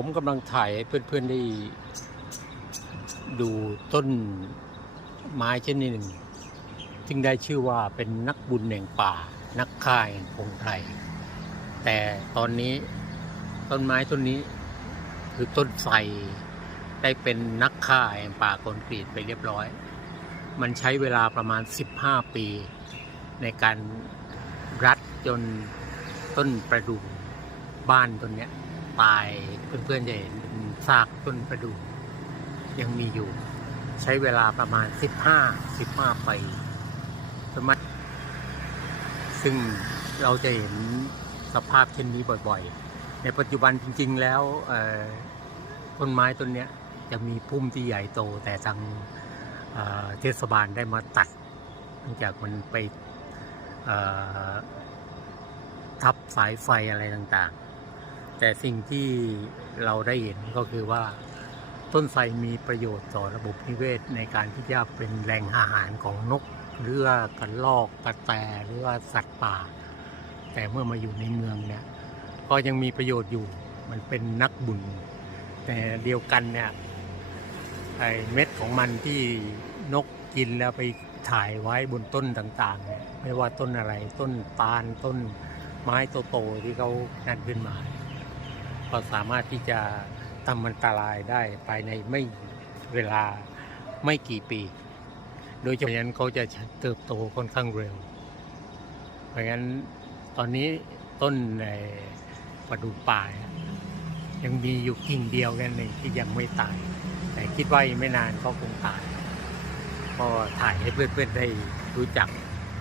ผมกำลังถ่ายให้เพื่อนๆได้ดูต้นไม้ชนิดหนึ่งซึ่งได้ชื่อว่าเป็นนักบุญแห่งป่า นักฆ่าแห่งพงไพรแต่ตอนนี้ต้นไม้ต้นนี้คือต้นไทรได้เป็นนักฆ่าแห่งป่าคอนกรีตไปเรียบร้อย มันใช้เวลาประมาณ 15 ปี ในการรัดจนต้นประดู่บ้านต้นเนี้ย ตายเพื่อนๆจะเห็นซากต้นประดู่ยังมีอยู่ ใช้เวลาประมาณ 15 15ปีประมาณซึ่งเราจะเห็นสภาพเช่นนี้บ่อยๆ ในปัจจุบันจริง ๆ แล้วต้นไม้ต้นนี้จะมีพุ่มที่ใหญ่โต แต่ทางเเทศบาลได้มาตัดเนื่องจากมันไปทับสายไฟอะไรต่างๆ แต่สิ่งที่เราได้เห็นก็คือว่า ต้นไทรมีประโยชน์ต่อระบบนิเวศในการที่จะเป็นแหล่งอาหารของนกหรือว่ากระรอกกระแตหรือว่าสัตว์ป่า แต่เมื่อมาอยู่ในเมืองเนี่ยก็ยังมีประโยชน์อยู่มันเป็นนักบุญ แต่เดียวกันเนี่ยไอเม็ดของมันที่นกกินแล้วไปถ่ายไว้บนต้นต่างๆเนี่ยไม่ว่าต้นอะไรต้นตาลต้นไม้โตๆที่เขานั่นขึ้นมา ก็สามารถที่จะทำอันตรายได้ภายในไม่เวลาไม่กี่ปี โดยเฉพาะนั้นเขาจะเติบโตค่อนข้างเร็ว เพราะงั้นตอนนี้ต้นในประดูป่ายยังมีอยู่กิ่งเดียวกันเองที่ยังไม่ตาย แต่คิดว่าไม่นานก็คงตายก็ถ่ายให้เพื่อนๆได้รู้จัก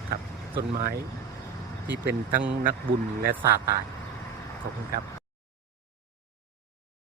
กับต้นไม้ที่เป็นทั้งนักบุญและซาตานขอบคุณครับ